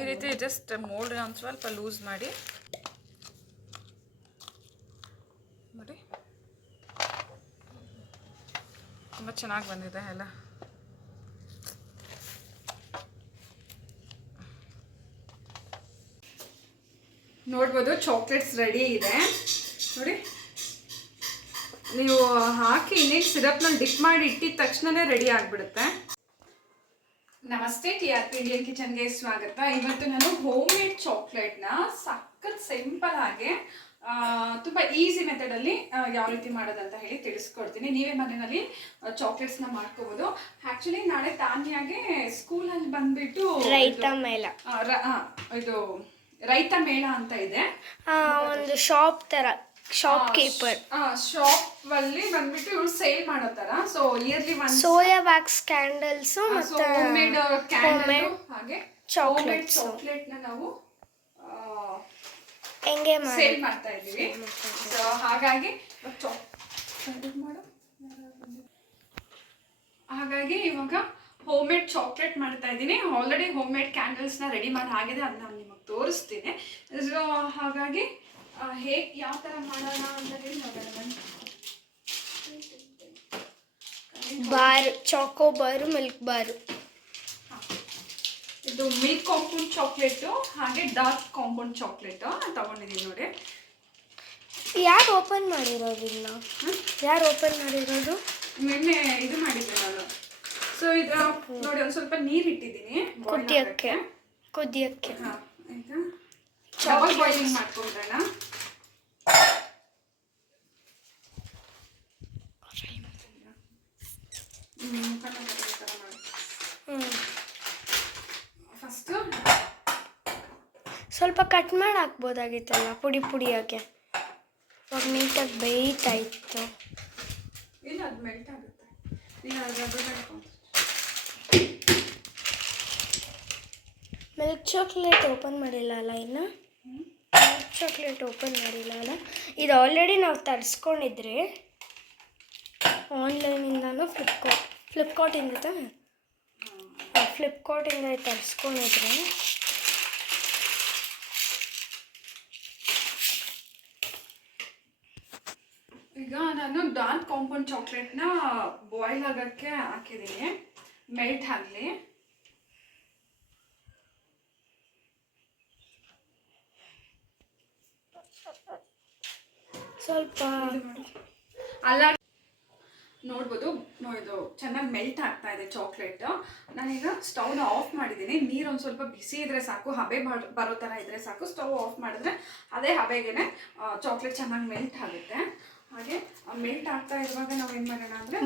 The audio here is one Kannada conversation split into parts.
ಈ ರೀತಿ ಜಸ್ಟ್ ಮೋಲ್ಡ್ನ ಒಂದು ಸ್ವಲ್ಪ ಲೂಸ್ ಮಾಡಿ ನೋಡಿ, ತುಂಬ ಚೆನ್ನಾಗಿ ಬಂದಿದೆ ಎಲ್ಲ. ನೋಡ್ಬೋದು ಚಾಕ್ಲೇಟ್ಸ್ ರೆಡಿ ಇದೆ ನೋಡಿ. ನೀವು ಹಾಕಿ ಇನ್ನೇನು ಸಿರಪ್ನಲ್ಲಿ ಡಿಪ್ ಮಾಡಿ ಇಟ್ಟಿದ ತಕ್ಷಣನೇ ರೆಡಿ ಆಗಿಬಿಡುತ್ತೆ. ನಮಸ್ತೆ, TRP ಇಂಡಿಯನ್ ಕಿಚನ್ಗೆ ಸ್ವಾಗತ. ಇವತ್ತು ನಾನು ಹೋಮ್ ಮೇಡ್ ಚಾಕ್ಲೇಟ್ನ ಸಖತ್ ಸಿಂಪಲ್ ಆಗಿ ತುಂಬ ಈಸಿ ಮೆಥಡಲ್ಲಿ ಯಾವ ರೀತಿ ಮಾಡೋದಂತ ಹೇಳಿ ತಿಳಿಸ್ಕೊಡ್ತೀನಿ. ನೀವೇ ಮನೆಯಲ್ಲಿ ಚಾಕ್ಲೇಟ್ಸ್ನ ಮಾಡ್ಕೋಬೋದು. ಆ್ಯಕ್ಚುಲಿ ನಾಳೆ ತಾನ್ಯಾಗೆ ಸ್ಕೂಲಲ್ಲಿ ಬಂದ್ಬಿಟ್ಟು ಇದು ರೈತ ಮೇಳ ಅಂತ ಇದೆ. ಒಂದು ಶಾಪ್ ತರ, ಶಾಪ್ ಕೀಪರ್ ಶಾಪ್ ಅಲ್ಲಿ ಬಂದ್ಬಿಟ್ಟು ಇವ್ರು ಸೇಲ್ ಮಾಡೋ ತರ. So yearly one soya wax candles ಮತ್ತೆ ಹೋಮ್ ಮೇಡ್ ಕ್ಯಾಂಡಲ್ ಹಾಗೆ ಚಾಕ್ಲೇಟ್ ನ ನಾವು ಹೆಂಗೆ ಸೇಲ್ ಮಾಡ್ತಾ ಇದೀವಿ. ಸೊ ಹಾಗಾಗಿ ಇವಾಗ ಹೋಮ್ ಮೇಡ್ ಚಾಕ್ಲೇಟ್ ಮಾಡ್ತಾ ಇದ್ದೀನಿ. ಆಲ್ರೆಡಿ ಹೋಮ್ ಮೇಡ್ ಕ್ಯಾಂಡಲ್ಸ್ನ ರೆಡಿ ಮಾಡಿ ಆಗಿದೆ, ಅದನ್ನ ನಾನು ನಿಮಗೆ ತೋರಿಸ್ತೀನಿ. ಸೊ ಹಾಗಾಗಿ ಹೇಗೆ ಯಾವ ಥರ ಮಾಡೋಣ ಅಂತ ಹೇಳಿ ನೋಡೋಣ. ಬಾರ್, ಚಾಕೋ ಬಾರು, ಮಿಲ್ಕ್ ಬಾರು. ಇದು ಮಿಲ್ಕ್ ಕಾಂಪೌಂಡ್ ಚಾಕ್ಲೇಟು ಹಾಗೆ ಡಾರ್ಕ್ ಕಾಂಪೌಂಡ್ ಚಾಕ್ಲೇಟು ತಗೊಂಡಿದ್ದೀನಿ ನೋಡಿ. ಯಾರು ಓಪನ್ ಮಾಡಿರೋದಿಲ್ಲ? ಯಾರು ಓಪನ್ ಮಾಡಿರೋದು? ನಿನ್ನೆ ಇದು ಮಾಡಿದ್ದೆ ನಾನು. ಸೊ ಇದು ನೋಡಿ, ಒಂದು ಸ್ವಲ್ಪ ನೀರು ಇಟ್ಟಿದ್ದೀನಿ ಕುದಿಯಕ್ಕೆ. ಹಾಂ, ಆಯಿತಾ? ಡಬಲ್ ಬಾಯ್ಲಿಂಗ್ ಮಾಡ್ಕೊಂಡ್ರಣ. ಫಸ್ಟು ಸ್ವಲ್ಪ ಕಟ್ ಮಾಡಿ ಹಾಕ್ಬೋದಾಗಿತ್ತಲ್ಲ ಪುಡಿ ಪುಡಿಯಾಗೆ. ಇವಾಗ ನೀಟಾಗಿ ಬೇಯ್ತಾ ಇತ್ತು. ಇಲ್ಲ, ಅದು ಮೆಲ್ಟ್ ಆಗುತ್ತೆ. ಮಿಲ್ಕ್ ಚಾಕ್ಲೇಟ್ ಓಪನ್ ಮಾಡಿಲ್ಲ ಅಲ್ಲ ಇನ್ನು? ಮಿಲ್ಕ್ ಚಾಕ್ಲೇಟ್ ಓಪನ್ ಮಾಡಿಲ್ಲ ಅಲ್ಲ? ಇದು ಆಲ್ರೆಡಿ ನಾವು ತರಿಸ್ಕೊಂಡಿದ್ರೆ ಆನ್ಲೈನಿಂದನೂ ಫ್ಲಿಪ್ಕಾರ್ಟಿಂದ ತಾನೆ? ಫ್ಲಿಪ್ಕಾರ್ಟಿಂದ ತರಿಸ್ಕೊಂಡಿದ್ರೆ ಈಗ ನಾನು ಡಾರ್ಕ್ ಕಾಂಪೌಂಡ್ ಚಾಕ್ಲೇಟ್ನ ಬಾಯ್ಲ್ ಆಗೋಕ್ಕೆ ಹಾಕಿದ್ದೀನಿ, ಮೆಲ್ಟ್ ಆಗಲಿ. ಸ್ವಲ್ಪ ಅಲ್ಲ ನೋಡ್ಬೋದು, ಇದು ಚೆನ್ನಾಗಿ ಮೆಲ್ಟ್ ಆಗ್ತಾ ಇದೆ ಚಾಕ್ಲೇಟ್. ನಾನೀಗ ಸ್ಟವ್ನ ಆಫ್ ಮಾಡಿದ್ದೀನಿ. ನೀರು ಒಂದು ಸ್ವಲ್ಪ ಬಿಸಿ ಇದ್ರೆ ಸಾಕು, ಹಬೆ ಬರೋ ಥರ ಇದ್ರೆ ಸಾಕು. ಸ್ಟವ್ ಆಫ್ ಮಾಡಿದ್ರೆ ಅದೇ ಹಬೆಗೆ ಚಾಕ್ಲೇಟ್ ಚೆನ್ನಾಗಿ ಮೆಲ್ಟ್ ಆಗುತ್ತೆ. ಹಾಗೆ ಮೆಲ್ಟ್ ಆಗ್ತಾ ಇರುವಾಗ ನಾವು ಏನು ಮಾಡೋಣ ಅಂದರೆ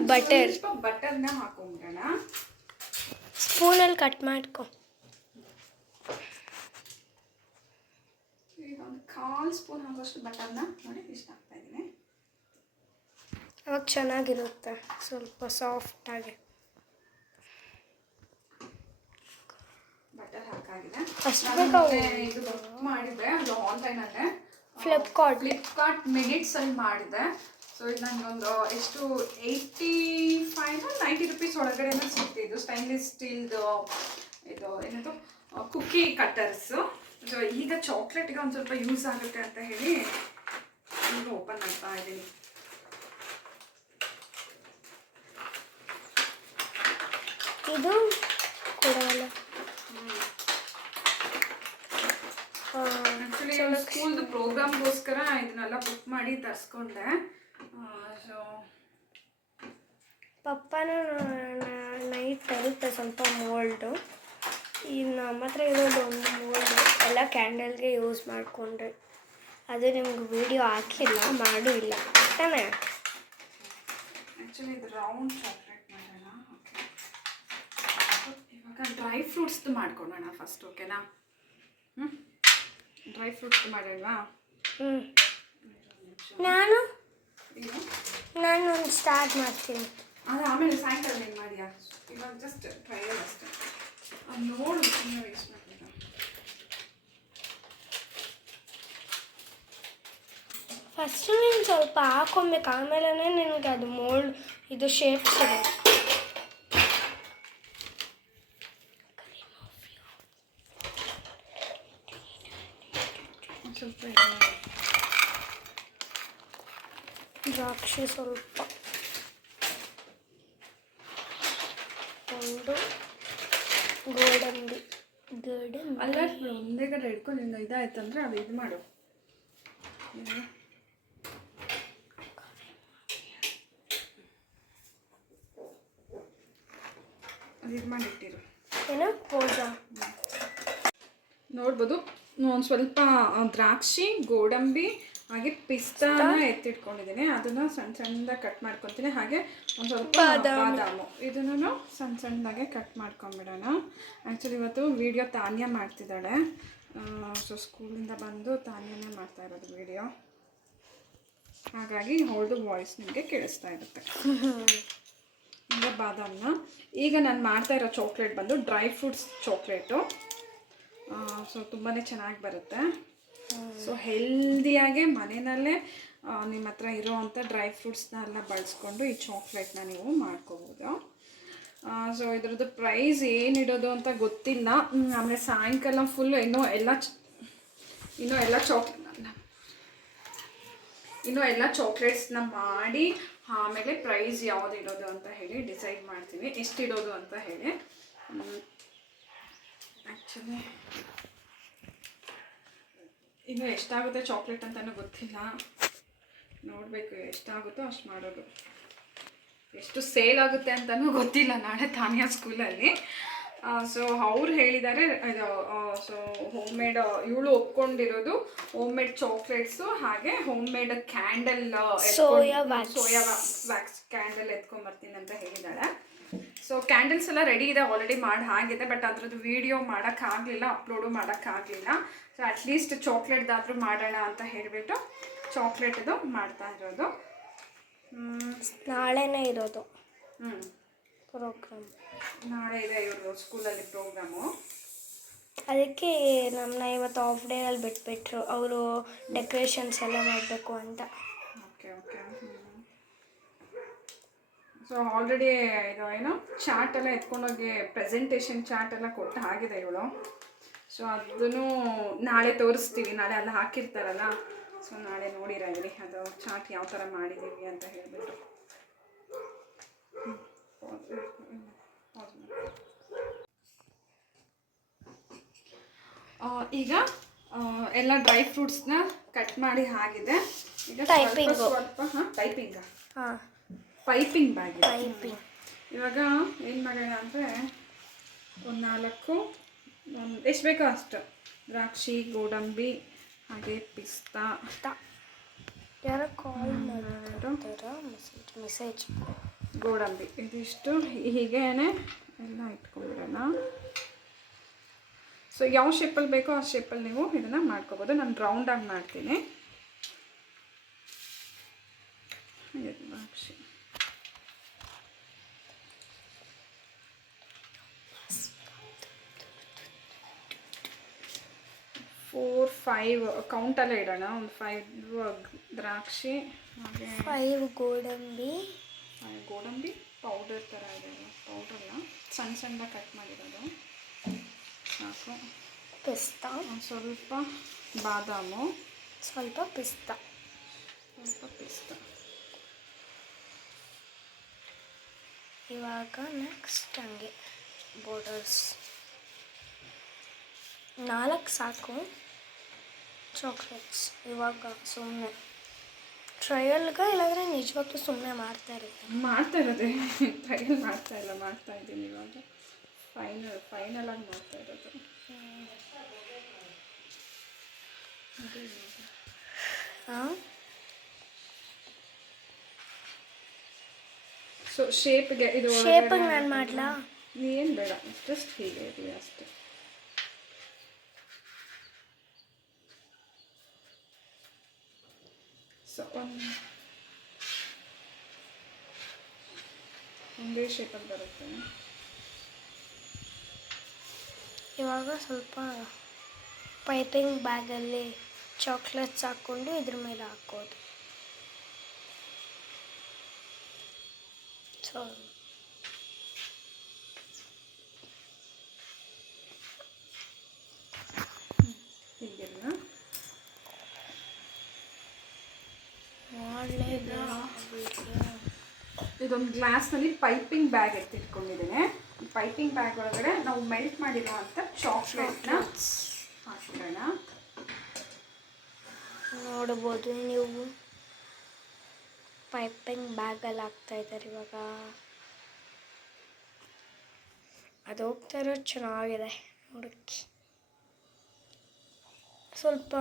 ಸ್ವಲ್ಪ ಬಟರ್ನ ಹಾಕೊಂಡ್ಬಿಡೋಣ. ಸ್ಪೂನಲ್ಲಿ ಕಟ್ ಮಾಡ್ಕೊ. ಈಗ ಒಂದು 1/4 ಸ್ಪೂನ್ ಆಗೋಷ್ಟು ಬಟರ್ನ ನೋಡಿ ಇಷ್ಟ ಹಾಕ್ತಾ ಇದ್ದೀನಿ. ಅವಾಗ ಚೆನ್ನಾಗಿರುತ್ತೆ, ಸ್ವಲ್ಪ ಸಾಫ್ಟಾಗಿ. ಬಟರ್ ಹಾಕಾಗಿದೆ. ಇದು ಬುಕ್ ಮಾಡಿದ್ದೆ, ಅದು ಆನ್ಲೈನಲ್ಲೇ ಫ್ಲಿಪ್ಕಾರ್ಟ್ ಮಿನಿಟ್ಸಲ್ಲಿ ಮಾಡಿದೆ. ಸೊ ಇದು ನನಗೊಂದು ಎಷ್ಟು 85-90 ರುಪೀಸ್ ಒಳಗಡೆನೇ ಸಿಗ್ತಿದ್ದು. ಇದು ಸ್ಟೈನ್ಲೆಸ್ ಸ್ಟೀಲ್ದು ಇದು ಏನದು ಕುಕ್ಕಿ ಕಟ್ಟರ್ಸು. ಸೊ ಈಗ ಚಾಕ್ಲೇಟ್ಗೆ ಒಂದು ಸ್ವಲ್ಪ ಯೂಸ್ ಆಗುತ್ತೆ ಅಂತ ಹೇಳಿ ಈಗ ಓಪನ್ ಮಾಡ್ತಾ ಇದ್ದೀನಿ. ಇದು ಕೊಡಲ್ಲ. ಆ್ಯಕ್ಚುಲಿ ಸ್ಕೂಲ್ದು ಪ್ರೋಗ್ರಾಮ್ಗೋಸ್ಕರ ಇದನ್ನೆಲ್ಲ ಬುಕ್ ಮಾಡಿ ತರಿಸ್ಕೊಂಡೆ. ಸೊ ಪಪ್ಪನೂ ನೈಟ್ ತರುತ್ತೆ ಸ್ವಲ್ಪ ಮೋಲ್ಡು. ಈಗ ನಮ್ಮ ಹತ್ರ ಇರೋದು ಒಂದು ಮೋಲ್ಡು, ಎಲ್ಲ ಕ್ಯಾಂಡಲ್ಗೆ ಯೂಸ್ ಮಾಡಿಕೊಂಡ್ರೆ. ಅದು ನಿಮ್ಗೆ ವಿಡಿಯೋ ಹಾಕಿಲ್ಲ, ಮಾಡೂ ಇಲ್ಲ ತಾನೇ? ಆ್ಯಕ್ಚುಲಿ ಇದು ರೌಂಡ್ ಚಾಕ್ಲೇಟ್ ಮಾಡೋಣ. ಇವಾಗ ಡ್ರೈ ಫ್ರೂಟ್ಸ್ದು ಮಾಡ್ಕೊಳ್ಳೋಣ ಫಸ್ಟ್, ಓಕೆನಾ? ಡ್ರೈ ಫ್ರೂಟ್ಸ್ ಮಾಡೋಣವಾ? ನಾನು ಒಂದು ಸ್ಟಾರ್ಟ್ ಮಾಡ್ತೀನಿ. ಅದು ಆಮೇಲೆ ಸಾಯಂಕಾಲ ಏನು ಮಾಡಿಯಾ? ಇವಾಗ ಜಸ್ಟ್ ಟ್ರಯಲ್ ಅಷ್ಟೇ. ಅದು ನೋಡು, ಸುಮ್ಮನೆ ವೇಸ್ಟ್ ಮಾಡ್ತೀರ. ಫಸ್ಟು ನೀನು ಸ್ವಲ್ಪ ಹಾಕೊಬೇಕು, ಆಮೇಲೆ ನಿನಗೆ ಅದು ಮೋಲ್ಡ್ ಇದು ಶೇಪ್ ಸಿಗುತ್ತೆ. ಸ್ವಲ್ಪ ದ್ರಾಕ್ಷಿ ಸ್ವಲ್ಪ, ಒಂದು ಗೋಡಂಬಿ ಅಲ್ಲ ಒಂದೇ ಕಡೆ ಇಟ್ಕೊಂಡು ನಿಂಗೆ ಇದಾಯ್ತಂದ್ರೆ ಅದು ಇದು ಮಾಡು. ಅದು ಇದು ಮಾಡಿಟ್ಟಿರು. ಏನು ಪೋಜಾ ನೋಡ್ಬೋದು. ಒಂದು ಸ್ವಲ್ಪ ದ್ರಾಕ್ಷಿ, ಗೋಡಂಬಿ ಹಾಗೆ ಪಿಸ್ತಾನ ಎತ್ತಿಟ್ಕೊಂಡಿದ್ದೀನಿ. ಅದನ್ನು ಸಣ್ಣ ಸಣ್ಣದಾಗಿ ಕಟ್ ಮಾಡ್ಕೊತೀನಿ. ಹಾಗೆ ಒಂದು ಸ್ವಲ್ಪ ಬಾದಾಮು ಇದನ್ನು ಸಣ್ಣ ಸಣ್ಣದಾಗೆ ಕಟ್ ಮಾಡ್ಕೊಂಬಿಡೋಣ. ಆ್ಯಕ್ಚುಲಿ ಇವತ್ತು ವಿಡಿಯೋ ತಾನ್ಯ ಮಾಡ್ತಿದ್ದಾಳೆ. ಸೊ ಸ್ಕೂಲಿಂದ ಬಂದು ತಾನ್ಯನೇ ಮಾಡ್ತಾ ಇರೋದು ವಿಡಿಯೋ, ಹಾಗಾಗಿ ಅವಳದು ವಾಯ್ಸ್ ನಿಮಗೆ ಕೇಳಿಸ್ತಾ ಇರುತ್ತೆ. ಈಗ ಬಾದಾಮನ್ನ ಈಗ ನಾನು ಮಾಡ್ತಾ ಇರೋ ಚಾಕ್ಲೇಟ್ ಬಂದು ಡ್ರೈ ಫ್ರೂಟ್ಸ್ ಚಾಕ್ಲೇಟು. ಸೊ ತುಂಬಾ ಚೆನ್ನಾಗಿ ಬರುತ್ತೆ. ಸೊ ಹೆಲ್ದಿಯಾಗೆ ಮನೆಯಲ್ಲೇ ನಿಮ್ಮ ಹತ್ರ ಇರೋವಂಥ ಡ್ರೈ ಫ್ರೂಟ್ಸ್ನ ಎಲ್ಲ ಬಳಸ್ಕೊಂಡು ಈ ಚಾಕ್ಲೇಟ್ನ ನೀವು ಮಾಡ್ಕೋಬೋದು. ಸೊ ಇದ್ರದ್ದು ಪ್ರೈಸ್ ಏನಿಡೋದು ಅಂತ ಗೊತ್ತಿಲ್ಲ. ಆಮೇಲೆ ಸಾಯಂಕಾಲ ಫುಲ್ಲು ಇನ್ನೂ ಎಲ್ಲ ಚಾಕ್ಲೇಟ್ಸ್ನ ಮಾಡಿ ಆಮೇಲೆ ಪ್ರೈಸ್ ಯಾವುದು ಇಡೋದು ಅಂತ ಹೇಳಿ ಡಿಸೈಡ್ ಮಾಡ್ತೀನಿ, ಎಷ್ಟಿಡೋದು ಅಂತ ಹೇಳಿ. ಆ್ಯಕ್ಚುಲಿ ಇನ್ನು ಎಷ್ಟಾಗುತ್ತೆ ಚಾಕ್ಲೇಟ್ ಅಂತಲೂ ಗೊತ್ತಿಲ್ಲ. ನೋಡಬೇಕು ಎಷ್ಟಾಗುತ್ತೋ ಅಷ್ಟು ಮಾಡೋದು. ಎಷ್ಟು ಸೇಲ್ ಆಗುತ್ತೆ ಅಂತಲೂ ಗೊತ್ತಿಲ್ಲ ನಾಳೆ ತಾನ್ಯ ಸ್ಕೂಲಲ್ಲಿ. ಸೊ ಅವ್ರು ಹೇಳಿದ್ದಾರೆ ಇದು ಸೊ ಹೋಮ್ ಮೇಡ್ ಇವಳು ಒಪ್ಕೊಂಡಿರೋದು ಹೋಮ್ ಮೇಡ್ ಚಾಕ್ಲೇಟ್ಸು ಹಾಗೆ home made candle soya wax candle ಎತ್ಕೊಂಡ್ಬರ್ತೀನಿ ಅಂತ ಹೇಳಿದ್ದಾಳೆ. ಸೊ ಕ್ಯಾಂಡಲ್ಸ್ ಎಲ್ಲ ರೆಡಿ ಇದೆ, ಆಲ್ರೆಡಿ ಮಾಡಿ ಆಗಿದೆ. ಬಟ್ ಅದ್ರದ್ದು ವೀಡಿಯೋ ಮಾಡೋಕ್ಕಾಗಲಿಲ್ಲ, ಅಪ್ಲೋಡು ಮಾಡೋಕ್ಕಾಗಲಿಲ್ಲ. ಸೊ ಅಟ್ಲೀಸ್ಟ್ ಚಾಕ್ಲೇಟ್ದಾದರೂ ಮಾಡೋಣ ಅಂತ ಹೇಳಿಬಿಟ್ಟು ಚಾಕ್ಲೇಟದು ಮಾಡ್ತಾ ಇರೋದು. ನಾಳೆನೇ ಇರೋದು ಪ್ರೋಗ್ರಾಮ್. ನಾಳೆ ಇದೆ ಇವರು ಸ್ಕೂಲಲ್ಲಿ ಪ್ರೋಗ್ರಾಮು. ಅದಕ್ಕೆ ನಮ್ಮನ್ನ ಇವತ್ತು ಆಫ್ ಡೇ ಅಲ್ಲಿ ಬಿಟ್ಬಿಟ್ರು, ಅವರು ಡೆಕೋರೇಷನ್ಸ್ ಎಲ್ಲ ಮಾಡಬೇಕು ಅಂತ. Okay okay. ಸೊ ಆಲ್ರೆಡಿ ಇದು ಏನೋ ಚಾರ್ಟ್ ಎಲ್ಲ ಎತ್ಕೊಂಡೋಗಿ ಪ್ರೆಸೆಂಟೇಷನ್ ಚಾರ್ಟ್ ಎಲ್ಲ ಕೊಟ್ಟು ಆಗಿದೆ ಇವಳು. ಸೊ ಅದನ್ನು ನಾಳೆ ತೋರಿಸ್ತೀವಿ, ನಾಳೆ ಅಲ್ಲಿ ಹಾಕಿರ್ತಾರಲ್ಲ. ಸೊ ನಾಳೆ ನೋಡಿರಂಗಿರಿ ಅದು ಚಾರ್ಟ್ ಯಾವ ಥರ ಮಾಡಿದ್ದೀವಿ ಅಂತ ಹೇಳಿಬಿಟ್ಟು. ಈಗ ಎಲ್ಲ ಡ್ರೈ ಫ್ರೂಟ್ಸ್ನ ಕಟ್ ಮಾಡಿ ಆಗಿದೆ. ಈಗ ಸ್ವಲ್ಪ ಪೈಪಿಂಗ್ ಬ್ಯಾಗ್ ಇವಾಗ ಏನು ಮಾಡೋಣ ಅಂದರೆ ಒಂದು 4 ಎಷ್ಟು ಬೇಕೋ ಅಷ್ಟು ದ್ರಾಕ್ಷಿ, ಗೋಡಂಬಿ ಹಾಗೆ ಪಿಸ್ತಾ. ಯಾರೋ ಕಾಲ್ ಮಾಡ್ತಾರ, ಮೆಸೇಜ್. ಗೋಡಂಬಿ ಇದಿಷ್ಟು ಹೀಗೇನೆ ಎಲ್ಲ ಇಟ್ಕೊಂಡ್ಬಿಡೋಣ. ಸೊ ಯಾವ ಶೇಪಲ್ಲಿ ಬೇಕೋ ಆ ಶೇಪಲ್ಲಿ ನೀವು ಇದನ್ನು ಮಾಡ್ಕೋಬೋದು. ನಾನು ರೌಂಡಾಗಿ ಮಾಡ್ತೀನಿ. ದ್ರಾಕ್ಷಿ 4, 5 ಕೌಂಟಲ್ಲೇ ಇಡೋಣ. ಒಂದು 5 ದ್ರಾಕ್ಷಿ ಹಾಗೆ 5 ಗೋಡಂಬಿ. ಗೋಡಂಬಿ ಪೌಡರ್ ಥರ ಇದೆ, ಪೌಡ್ರಲ್ಲ ಸಣ್ಣ ಸಣ್ಣದಾಗಿ ಕಟ್ ಮಾಡಿರೋದು ಸಾಕು. ಪಿಸ್ತಾ ಸ್ವಲ್ಪ ಬಾದಾಮು, ಸ್ವಲ್ಪ ಪಿಸ್ತಾ. ಇವಾಗ ನೆಕ್ಸ್ಟ್ ಹಂಗೆ ಬಾರ್ಡರ್ಸ್ 4 ಸಾಕು ಚಾಕ್ಲೇಟ್ಸ್. ಇವಾಗ ಸುಮ್ಮನೆ ಟ್ರಯಲ್ಗೆ ಇಲ್ಲಾಂದರೆ ನಿಜವಾಗ್ಲೂ ಸುಮ್ಮನೆ ಮಾಡ್ತಾ ಇರೋದೇ. ಟ್ರಯಲ್ ಮಾಡ್ತಾ ಇದ್ದೀನಿ ಇವಾಗ. ಫೈನಲ್ ಆಗಿ ಮಾಡ್ತಾ ಇರೋದು. ಸೊ ಶೇಪ್ಗೆ ಇದು ಶೇಪಿಗೆ ನಾನು ಮಾಡಲಾ? ಏನು ಬೇಡ, ಜಸ್ಟ್ ಹೀಗೆ ಇರಲಿ ಅಷ್ಟೇ. ಸೊ ಒಂದೇ ಶೇಪಲ್ಲಿ ಬರುತ್ತೆ. ಇವಾಗ ಸ್ವಲ್ಪ ಪೈಪಿಂಗ್ ಬ್ಯಾಗಲ್ಲಿ ಚಾಕ್ಲೇಟ್ಸ್ ಹಾಕ್ಕೊಂಡು ಇದ್ರ ಮೇಲೆ ಹಾಕೋದು. ಸೊ ಹೀಗೆಲ್ಲ ಇದೊಂದು ಗ್ಲಾಸ್ನಲ್ಲಿ ಪೈಪಿಂಗ್ ಬ್ಯಾಗ್ ಎತ್ತಿಟ್ಕೊಂಡಿದ್ದೇನೆ. ಈ ಪೈಪಿಂಗ್ ಬ್ಯಾಗ್ ಒಳಗಡೆ ನಾವು ಮೆಲ್ಟ್ ಮಾಡಿರೋ ಅಂತ ಚಾಕ್ಲೇಟ್ನ ಹಾಕಿಡೋಣ. ನೋಡ್ಬೋದು ನೀವು ಪೈಪಿಂಗ್ ಬ್ಯಾಗಲ್ಲಿ ಹಾಕ್ತಾ ಇದ್ದಾರೆ ಇವಾಗ. ಅದು ಹೋಗ್ತಾ ಇರೋದು ಚೆನ್ನಾಗಿದೆ ನೋಡೋಕ್ಕೆ. ಸ್ವಲ್ಪ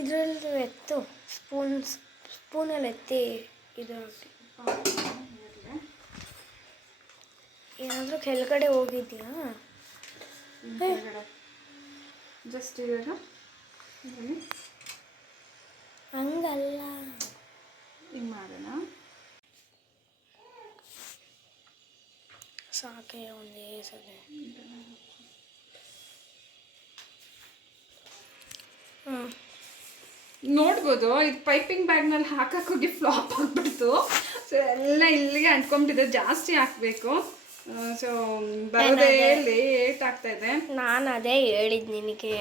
ಇದರಲ್ಲಿ ಎತ್ತು ಸ್ಪೂನಲ್ಲಿ ಎತ್ತಿ ಇದು ಏನಾದರೂ ಕೆಳಗಡೆ ಹೋಗಿದ್ಯಾ? ಜಸ್ಟ್ ಇವಾಗ ಹಂಗಲ್ಲ, ಹಿಂಗೆ ಮಾಡೋಣ. ಸಾಕೆ ಒಂದೇ ಸಲ. ನೋಡ್ಬೋದು ಇದು ಪೈಪಿಂಗ್ ಬ್ಯಾಗ್ನಲ್ಲಿ ಹಾಕೋಕ್ಕೆ ಫ್ಲಾಪ್ ಆಗಿಬಿಡ್ತು. ಸೊ ಎಲ್ಲ ಇಲ್ಲಿಗೆ ಅಂಟ್ಕೊಂಬಿಟ್ಟಿದೆ. ಜಾಸ್ತಿ ಹಾಕಬೇಕು. ಸೊ ಬರೋದೇ ಲೇಟ್ ಆಗ್ತಾ ಇದೆ. ನಾನು ಅದೇ ಹೇಳಿದ್ದು ನಿನಗೆ.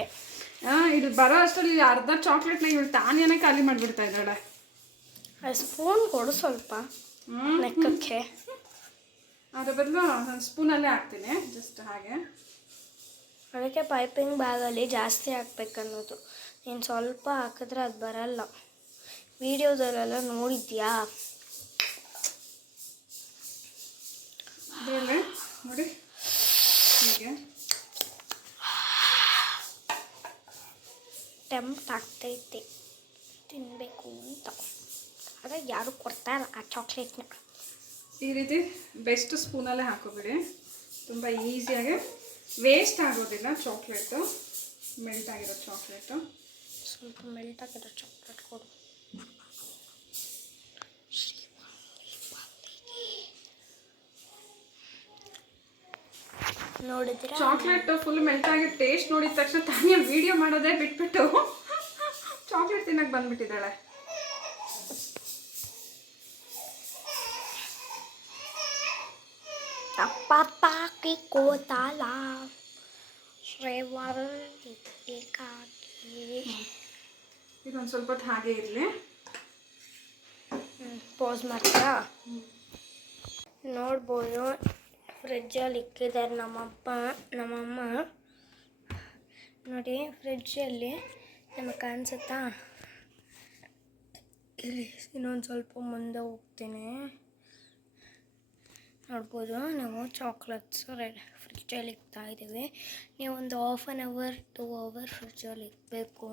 ಇದು ಬರೋ ಅಷ್ಟರಲ್ಲಿ ಅರ್ಧ ಚಾಕ್ಲೇಟ್ನ ಇವಳು ತಾನೇನೆ ಖಾಲಿ ಮಾಡಿಬಿಡ್ತಾ ಇದ್ದಾಳೆ. ಸ್ಪೂನ್ ಕೊಡು ಸ್ವಲ್ಪ ಲೆಕ್ಕಕ್ಕೆ. ಅದ್ರ ಬದಲು ನಾನು ಸ್ಪೂನಲ್ಲೇ ಹಾಕ್ತೀನಿ, ಜಸ್ಟ್ ಹಾಗೆ. ಅದಕ್ಕೆ ಪೈಪಿಂಗ್ ಬ್ಯಾಗಲ್ಲಿ ಜಾಸ್ತಿ ಹಾಕ್ಬೇಕನ್ನೋದು. ನೀನು ಸ್ವಲ್ಪ ಹಾಕಿದ್ರೆ ಅದು ಬರಲ್ಲ. ವಿಡಿಯೋದಲ್ಲೆಲ್ಲ ನೋಡಿದ್ಯಾ? ಅದರಲ್ಲೇ ನೋಡಿ ಹೀಗೆ ಟೆಂಪ್ಟ್ ಆಗ್ತೈತೆ ತಿನ್ನಬೇಕು ಅಂತ. ಆದರೆ ಯಾರು ಕೊಡ್ತಾ ಇಲ್ಲ ಆ ಚಾಕ್ಲೇಟ್ನ. ಈ ರೀತಿ ಬೆಸ್ಟ್ ಸ್ಪೂನಲ್ಲೇ ಹಾಕೋಬಿಡಿ. ತುಂಬ ಈಸಿಯಾಗಿ ವೇಸ್ಟ್ ಆಗೋದಿಲ್ಲ ಚಾಕ್ಲೇಟು, ಮೆಲ್ಟ್ ಆಗಿರೋ ಚಾಕ್ಲೇಟು. ಸ್ವಲ್ಪ ಮೆಲ್ಟ್ ಆಗಿರೋ ಚಾಕ್ಲೇಟ್ ಕೊಡು. ನೋಡಿದ್ರೆ ಚಾಕ್ಲೇಟ್ ಫುಲ್ ಮೆಲ್ಟ್ ಆಗಿ ಟೇಸ್ಟ್ ನೋಡಿದ ತಕ್ಷಣ ತಾನೇ ವಿಡಿಯೋ ಮಾಡೋದೇ ಬಿಟ್ಬಿಟ್ಟು ಚಾಕ್ಲೇಟ್ ತಿನ್ನಕ್ಕೆ ಬಂದ್ಬಿಟ್ಟಿದ್ದಾಳೆ. ಚಪಾತಿ ಕೋತಾಲ ಶ್ರೇವರ್ ಏಕಾಕಿ. ಇದೊಂದು ಸ್ವಲ್ಪ ಹೊತ್ತು ಹಾಗೆ ಇರಲಿ. ಪೋಸ್ ಮಾಡ್ತಾ ನೋಡ್ಬೋದು. ಫ್ರಿಜ್ಜಲ್ಲಿ ಇಕ್ಕಿದ್ದಾರೆ ನಮ್ಮಮ್ಮ ನೋಡಿ. ಫ್ರಿಜ್ಜಲ್ಲಿ ನಮಗೆ ಕಾಣಿಸುತ್ತಾ? ಇಲ್ಲಿ ಇನ್ನೊಂದು ಸ್ವಲ್ಪ ಮುಂದೆ ಹೋಗ್ತೀನಿ. ನೋಡ್ಬೋದು ನಾವು ಚಾಕ್ಲೇಟ್ಸ್ ಫ್ರಿಜ್ಜಲ್ಲಿ ಇಕ್ತಾ ಇದ್ದೀವಿ. ನೀವು ಒಂದು 1/2 ಅವರ್ 2 ಅವರ್ ಫ್ರಿಜ್ಜಲ್ಲಿ ಇಕ್ಬೇಕು,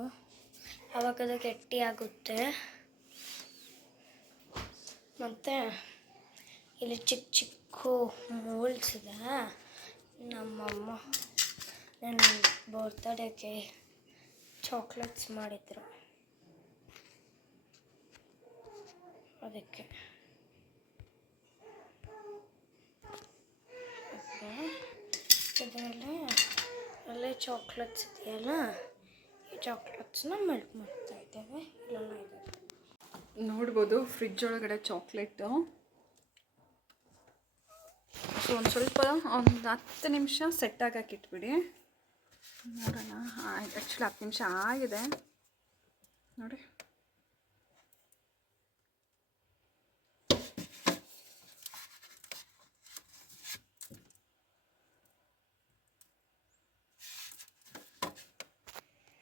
ಆವಾಗ ಅದು ಗಟ್ಟಿ ಆಗುತ್ತೆ. ಮತ್ತು ಇಲ್ಲಿ ಚಿಕ್ಕ ಚಿಕ್ಕ ಮೋಲ್ಡ್ಸ್ ಇದೆ. ನಮ್ಮಮ್ಮ ನನ್ನ ಬರ್ತ್ಡೇಗೆ ಚಾಕ್ಲೇಟ್ಸ್ ಮಾಡಿದ್ರು, ಅದಕ್ಕೆ ಇದರಲ್ಲಿ ಅಲ್ಲೇ ಚಾಕ್ಲೇಟ್ಸ್ ಇದೆಯಲ್ಲ, ಈ ಚಾಕ್ಲೇಟ್ಸ್ನ ಮೆಲ್ಟ್ ಮಾಡ್ತಾ ಇದ್ದೇವೆ. ಇಲ್ಲೆಲ್ಲ ಇದೆ ನೋಡ್ಬೋದು ಫ್ರಿಜ್ ಒಳಗಡೆ ಚಾಕ್ಲೇಟು. ಸೊ ಒಂದು ಸ್ವಲ್ಪ ಒಂದು 10 ನಿಮಿಷ ಸೆಟ್ ಆಗಕ್ಕೆ ಇಟ್ಬಿಡಿ. ನೋಡೋಣ. ಆಯ್ತು, ಆ್ಯಕ್ಚುಲಿ 10 ನಿಮಿಷ ಆಗಿದೆ ನೋಡಿ.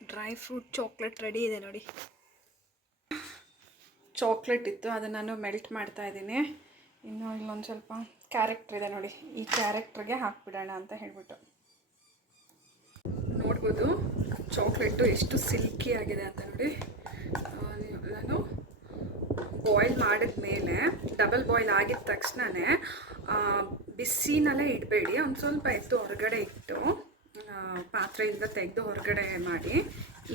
ಡ್ರೈ ಫ್ರೂಟ್ ಚಾಕ್ಲೇಟ್ ರೆಡಿ ಇದೆ ನೋಡಿ. ಚಾಕ್ಲೇಟ್ ಇತ್ತು, ಅದನ್ನು ನಾನು ಮೆಲ್ಟ್ ಮಾಡ್ತಾ ಇದ್ದೀನಿ. ಇನ್ನು ಇಲ್ಲೊಂದು ಸ್ವಲ್ಪ ಕ್ಯಾರೆಕ್ಟರ್ ಇದೆ ನೋಡಿ, ಈ ಕ್ಯಾರೆಕ್ಟರ್ಗೆ ಹಾಕ್ಬಿಡೋಣ ಅಂತ ಹೇಳ್ಬಿಟ್ಟು. ನೋಡ್ಬೋದು ಚಾಕ್ಲೇಟು ಎಷ್ಟು ಸಿಲ್ಕಿ ಆಗಿದೆ ಅಂತ ನೋಡಿ. ನಾನು ಬಾಯ್ಲ್ ಮಾಡಿದ ಮೇಲೆ, ಡಬಲ್ ಬಾಯ್ಲ್ ಆಗಿದ ತಕ್ಷಣವೇ ಬಿಸಿನಲ್ಲೇ ಇಡಬೇಡಿ. ಒಂದು ಸ್ವಲ್ಪ ಎತ್ತು ಹೊರಗಡೆ ಇಟ್ಟು ಪಾತ್ರೆಯಿಂದ ತೆಗೆದು ಹೊರಗಡೆ ಮಾಡಿ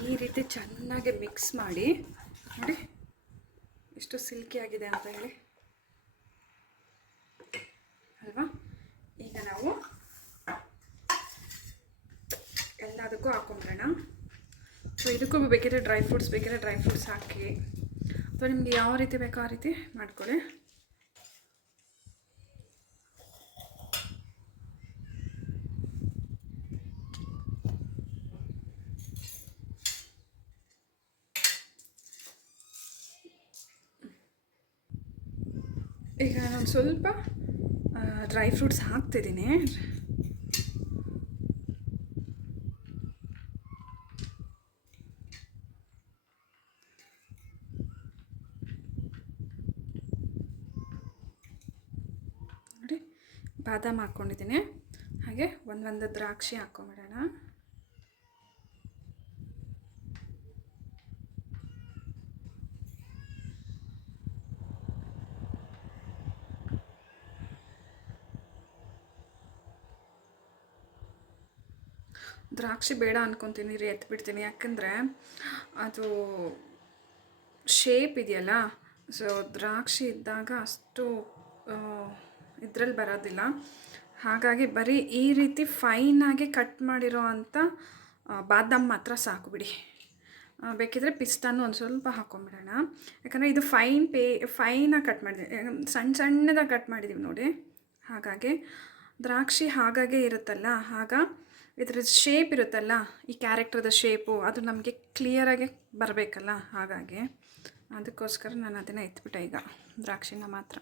ಈ ರೀತಿ ಚೆನ್ನಾಗಿ ಮಿಕ್ಸ್ ಮಾಡಿ ನೋಡಿ ಎಷ್ಟು ಸಿಲ್ಕಿ ಆಗಿದೆ ಅಂತ ಹೇಳಿ ಅಲ್ವಾ. ಈಗ ನಾವು ಎಲ್ಲದಕ್ಕೂ ಹಾಕೊಂಬಿಡೋಣ. ಸೊ ಇದಕ್ಕೂ ಬೇಕಿದ್ರೆ ಡ್ರೈ ಫ್ರೂಟ್ಸ್ ಹಾಕಿ, ಅಥವಾ ನಿಮಗೆ ಯಾವ ರೀತಿ ಬೇಕೋ ಆ ರೀತಿ ಮಾಡ್ಕೊಳ್ಳಿ. ಈಗ ನಾನು ಸ್ವಲ್ಪ ಡ್ರೈ ಫ್ರೂಟ್ಸ್ ಹಾಕ್ತಿದ್ದೀನಿ. ನೋಡಿ, ಬಾದಾಮ್ ಹಾಕ್ಕೊಂಡಿದ್ದೀನಿ. ಹಾಗೆ ಒಂದು ದ್ರಾಕ್ಷಿ ಹಾಕ್ಕೊಂಬಿಡೋಣ. ದ್ರಾಕ್ಷಿ ಬೇಡ ಅಂದ್ಕೊತೀನಿ ರೀ, ಎತ್ಬಿಡ್ತೀನಿ. ಯಾಕಂದರೆ ಅದು ಶೇಪ್ ಇದೆಯಲ್ಲ, ಸೊ ದ್ರಾಕ್ಷಿ ಇದ್ದಾಗ ಅಷ್ಟು ಇದ್ರಲ್ಲಿ ಬರೋದಿಲ್ಲ. ಹಾಗಾಗಿ ಬರೀ ಈ ರೀತಿ ಫೈನಾಗಿ ಕಟ್ ಮಾಡಿರೋ ಅಂಥ ಬಾದಾಮ್ ಮಾತ್ರ ಸಾಕು ಬಿಡಿ. ಬೇಕಿದ್ರೆ ಪಿಸ್ತಾನು ಒಂದು ಸ್ವಲ್ಪ ಹಾಕ್ಕೊಂಬಿಡೋಣ. ಯಾಕಂದರೆ ಇದು ಫೈನಾಗಿ ಕಟ್ ಮಾಡಿದ್ದೀವಿ, ಸಣ್ಣದಾಗಿ ಕಟ್ ಮಾಡಿದ್ದೀವಿ ನೋಡಿ. ಹಾಗಾಗಿ ದ್ರಾಕ್ಷಿ ಹಾಗಾಗೆ ಇರುತ್ತಲ್ಲ, ಆಗ ಇದ್ರ ಶೇಪ್ ಇರುತ್ತಲ್ಲ, ಈ ಕ್ಯಾರೆಕ್ಟರ್ದ ಶೇಪು ಅದು ನಮಗೆ ಕ್ಲಿಯರಾಗಿ ಬರಬೇಕಲ್ಲ. ಹಾಗಾಗಿ ಅದಕ್ಕೋಸ್ಕರ ನಾನು ಅದನ್ನು ಎತ್ಬಿಟ್ಟೆ. ಈಗ ದ್ರಾಕ್ಷಿನ ಮಾತ್ರ,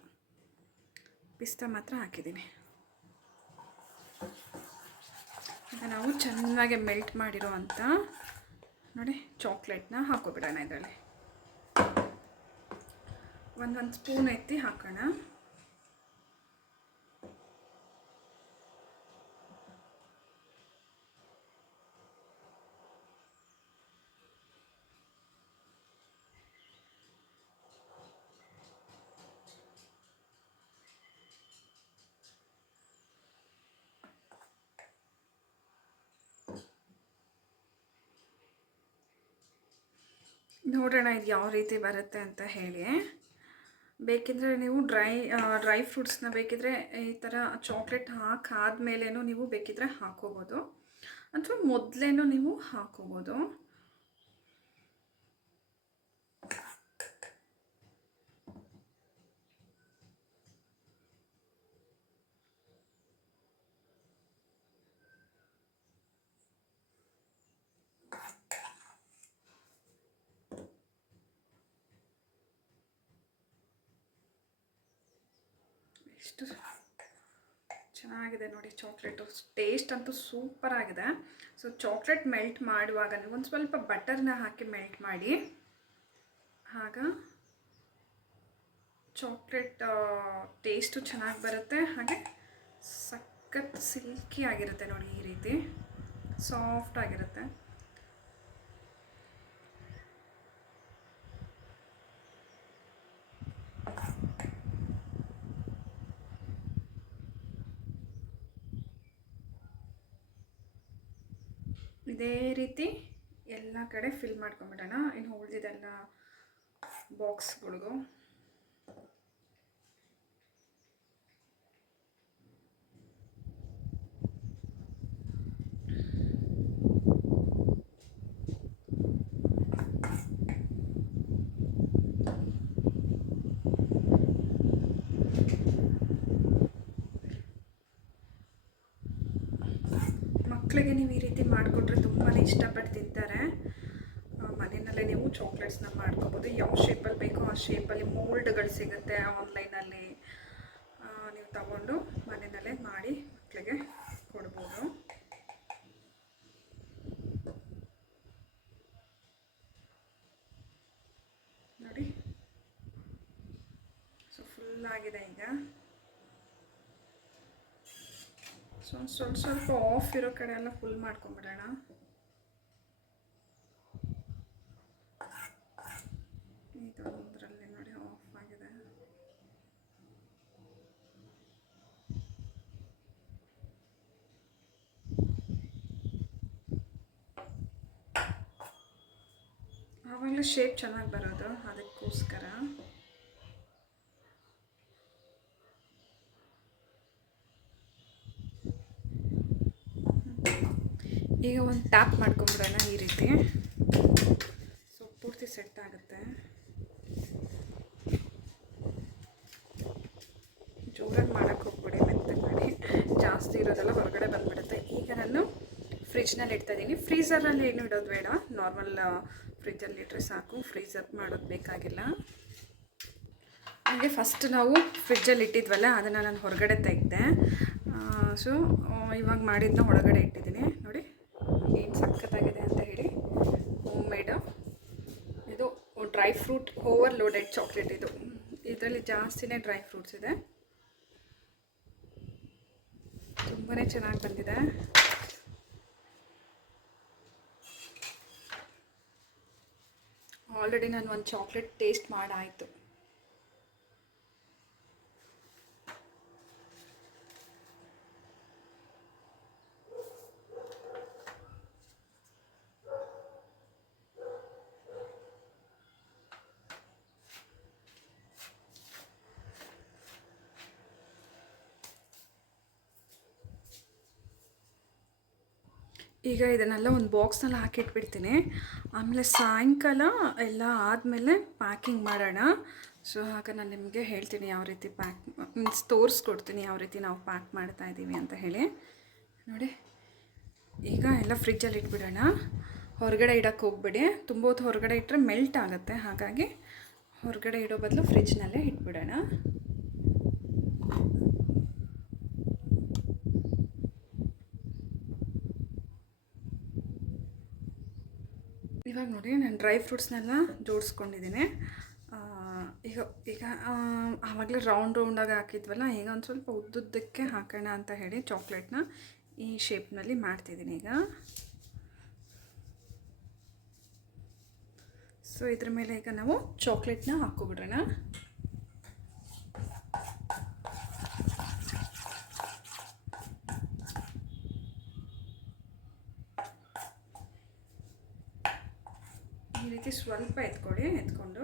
ಪಿಸ್ತಾ ಮಾತ್ರ ಹಾಕಿದ್ದೀನಿ. ಈಗ ನಾವು ಚೆನ್ನಾಗಿ ಮೆಲ್ಟ್ ಮಾಡಿರೋ ಅಂಥ ನೋಡಿ ಚಾಕ್ಲೇಟ್ನ ಹಾಕೋಬಿಡೋಣ. ಇದರಲ್ಲಿ ಒಂದು ಸ್ಪೂನ್ ಎತ್ತಿ ಹಾಕೋಣ. ನೋಡೋಣ ಇದು ಯಾವ ರೀತಿ ಬರುತ್ತೆ ಅಂತ ಹೇಳಿ. ಬೇಕಿದ್ದರೆ ನೀವು ಡ್ರೈ ಫ್ರೂಟ್ಸ್ನ ಬೇಕಿದ್ದರೆ ಈ ಥರ ಚಾಕ್ಲೇಟ್ ಹಾಕಾದ್ಮೇಲೇನೂ ನೀವು ಬೇಕಿದ್ದರೆ ಹಾಕೋಬೋದು, ಅಥವಾ ಮೊದಲೇನೂ ನೀವು ಹಾಕೋಬೋದು. ಎಷ್ಟು ಚೆನ್ನಾಗಿದೆ ನೋಡಿ ಚಾಕ್ಲೇಟು, ಟೇಸ್ಟ್ ಅಂತೂ ಸೂಪರ್ ಆಗಿದೆ. ಸೊ ಚಾಕ್ಲೇಟ್ ಮೆಲ್ಟ್ ಮಾಡುವಾಗ ನೀವು ಒಂದು ಸ್ವಲ್ಪ ಬಟರ್ನ ಹಾಕಿ ಮೆಲ್ಟ್ ಮಾಡಿ, ಆಗ ಚಾಕ್ಲೇಟ್ ಟೇಸ್ಟು ಚೆನ್ನಾಗಿ ಬರುತ್ತೆ. ಹಾಗೆ ಸಖತ್ ಸಿಲ್ಕಿ ಆಗಿರುತ್ತೆ ನೋಡಿ, ಈ ರೀತಿ ಸಾಫ್ಟ್ ಆಗಿರುತ್ತೆ. ಇದೇ ರೀತಿ ಎಲ್ಲ ಕಡೆ ಫಿಲ್ ಮಾಡ್ಕೊಂಬಿಡೋಣ. ಇನ್ನು ಉಳಿದಿದ್ದೆಲ್ಲ ಬಾಕ್ಸ್ಗಳಿಗೂ ಮಕ್ಕಳಿಗೆ ನೀವು ಈ ರೀತಿ ಮಾಡಿಕೊಟ್ರೆ ತುಂಬಾ ಇಷ್ಟಪಟ್ಟು ತಿಂತಾರೆ. ಮನೆಯಲ್ಲೇ ನೀವು ಚಾಕ್ಲೇಟ್ಸ್ನ ಮಾಡ್ಕೋಬೋದು. ಯಾವ ಶೇಪಲ್ಲಿ ಬೇಕೋ ಆ ಶೇಪಲ್ಲಿ ಮೋಲ್ಡ್ಗಳು ಸಿಗುತ್ತೆ ಆನ್ಲೈನಲ್ಲಿ, ನೀವು ತಗೊಂಡು ಮನೆಯಲ್ಲೇ ಮಾಡಿ ಮಕ್ಕಳಿಗೆ ಕೊಡ್ಬೋದು. ನೋಡಿ, ಸೊ ಫುಲ್ ಆಗಿದೆ. ಈಗ ಸೊ ಸ್ವಲ್ಪ ಆಫ್ ಇರೋ ಕಡೆ ಎಲ್ಲ ಫುಲ್ ಮಾಡ್ಕೊಂಬಿಡೋಣ. ಇದೊಂದರಲ್ಲಿ ನೋಡಿ ಆಫ್ ಆಗಿದೆ. ಆವಾಗಲೇ ಶೇಪ್ ಚೆನ್ನಾಗಿ ಬರೋದು, ಅದಕ್ಕೋಸ್ಕರ. ಈಗ ಒಂದು ಟ್ಯಾಪ್ ಮಾಡ್ಕೊಂಬಿಡೋಣ ಈ ರೀತಿ. ಸೊ ಪೂರ್ತಿ ಸೆಟ್ ಆಗುತ್ತೆ. ಜೋರಾಗಿ ಮಾಡೋಕ್ಕೆ ಹೋಗ್ಬಿಡಿ, ಮೆತ್ತಗೆ ಮಾಡಿ. ಜಾಸ್ತಿ ಇರೋದೆಲ್ಲ ಹೊರಗಡೆ ಬಂದುಬಿಡುತ್ತೆ. ಈಗ ನಾನು ಫ್ರಿಜ್ನಲ್ಲಿ ಇಡ್ತಾಯಿದ್ದೀನಿ. ಫ್ರೀಝರಲ್ಲಿ ಏನು ಇಡೋದು ಬೇಡ, ನಾರ್ಮಲ್ ಫ್ರಿಜ್ಜಲ್ಲಿ ಇಟ್ಟರೆ ಸಾಕು. ಫ್ರೀಝರ್ ಮಾಡೋದು ಬೇಕಾಗಿಲ್ಲ. ಹಾಗೆ ಫಸ್ಟ್ ನಾವು ಫ್ರಿಜ್ಜಲ್ಲಿ ಇಟ್ಟಿದ್ವಲ್ಲ ಅದನ್ನು ನಾನು ಹೊರಗಡೆ ತೆಗೆದೆ. ಸೊ ಇವಾಗ ಮಾಡಿದ್ದನ್ನ ಒಳಗಡೆ ಇಟ್ಟಿದ್ದೀನಿ. ನೋಡಿ ಏನು ಸಖತ್ತಾಗಿದೆ ಅಂತ ಹೇಳಿ. ಹೋಮ್ ಮೇಡ್ ಇದು ಡ್ರೈ ಫ್ರೂಟ್ ಓವರ್ಲೋಡೆಡ್ ಚಾಕ್ಲೇಟ್. ಇದರಲ್ಲಿ ಜಾಸ್ತಿನೇ ಡ್ರೈ ಫ್ರೂಟ್ಸ್ ಇದೆ. ತುಂಬಾ ಚೆನ್ನಾಗಿ ಬಂದಿದೆ. ಆಲ್ರೆಡಿ ನಾನು ಒಂದು ಚಾಕ್ಲೇಟ್ ಟೇಸ್ಟ್ ಮಾಡಾಯಿತು. ಈಗ ಇದನ್ನೆಲ್ಲ ಒಂದು ಬಾಕ್ಸ್ನಲ್ಲಿ ಹಾಕಿಟ್ಬಿಡ್ತೀನಿ. ಆಮೇಲೆ ಸಾಯಂಕಾಲ ಎಲ್ಲ ಆದಮೇಲೆ ಪ್ಯಾಕಿಂಗ್ ಮಾಡೋಣ. ಸೊ ಆಗ ನಾನು ನಿಮಗೆ ಹೇಳ್ತೀನಿ ಯಾವ ರೀತಿ ಮೀನ್ಸ್ ತೋರಿಸ್ಕೊಡ್ತೀನಿ ಯಾವ ರೀತಿ ನಾವು ಪ್ಯಾಕ್ ಮಾಡ್ತಾಯಿದ್ದೀವಿ ಅಂತ ಹೇಳಿ. ನೋಡಿ ಈಗ ಎಲ್ಲ ಫ್ರಿಜ್ಜಲ್ಲಿ ಇಟ್ಬಿಡೋಣ. ಹೊರಗಡೆ ಇಡೋಕ್ಕೆ ಹೋಗ್ಬಿಡಿ. ತುಂಬ ಹೊತ್ತು ಹೊರಗಡೆ ಇಟ್ಟರೆ ಮೆಲ್ಟ್ ಆಗುತ್ತೆ. ಹಾಗಾಗಿ ಹೊರಗಡೆ ಇಡೋ ಬದಲು ಫ್ರಿಜ್ನಲ್ಲೇ ಇಟ್ಬಿಡೋಣ. ಇವಾಗ ನೋಡಿ ನಾನು ಡ್ರೈ ಫ್ರೂಟ್ಸ್ನೆಲ್ಲ ಜೋಡಿಸ್ಕೊಂಡಿದ್ದೀನಿ. ಈಗ ಈಗ ಆವಾಗಲೇ ರೌಂಡಾಗಿ ಹಾಕಿದ್ವಲ್ಲ, ಈಗ ಒಂದು ಸ್ವಲ್ಪ ಉದ್ದುದ್ದಕ್ಕೆ ಹಾಕೋಣ ಅಂತ ಹೇಳಿ ಚಾಕ್ಲೇಟ್ನ ಈ ಶೇಪ್ನಲ್ಲಿ ಮಾಡ್ತಿದ್ದೀನಿ ಈಗ. ಸೊ ಇದ್ರ ಮೇಲೆ ಈಗ ನಾವು ಚಾಕ್ಲೇಟ್ನ ಹಾಕ್ಕೊಬಿಡೋಣ. ಈ ರೀತಿ ಸ್ವಲ್ಪ ಎತ್ಕೊಂಡು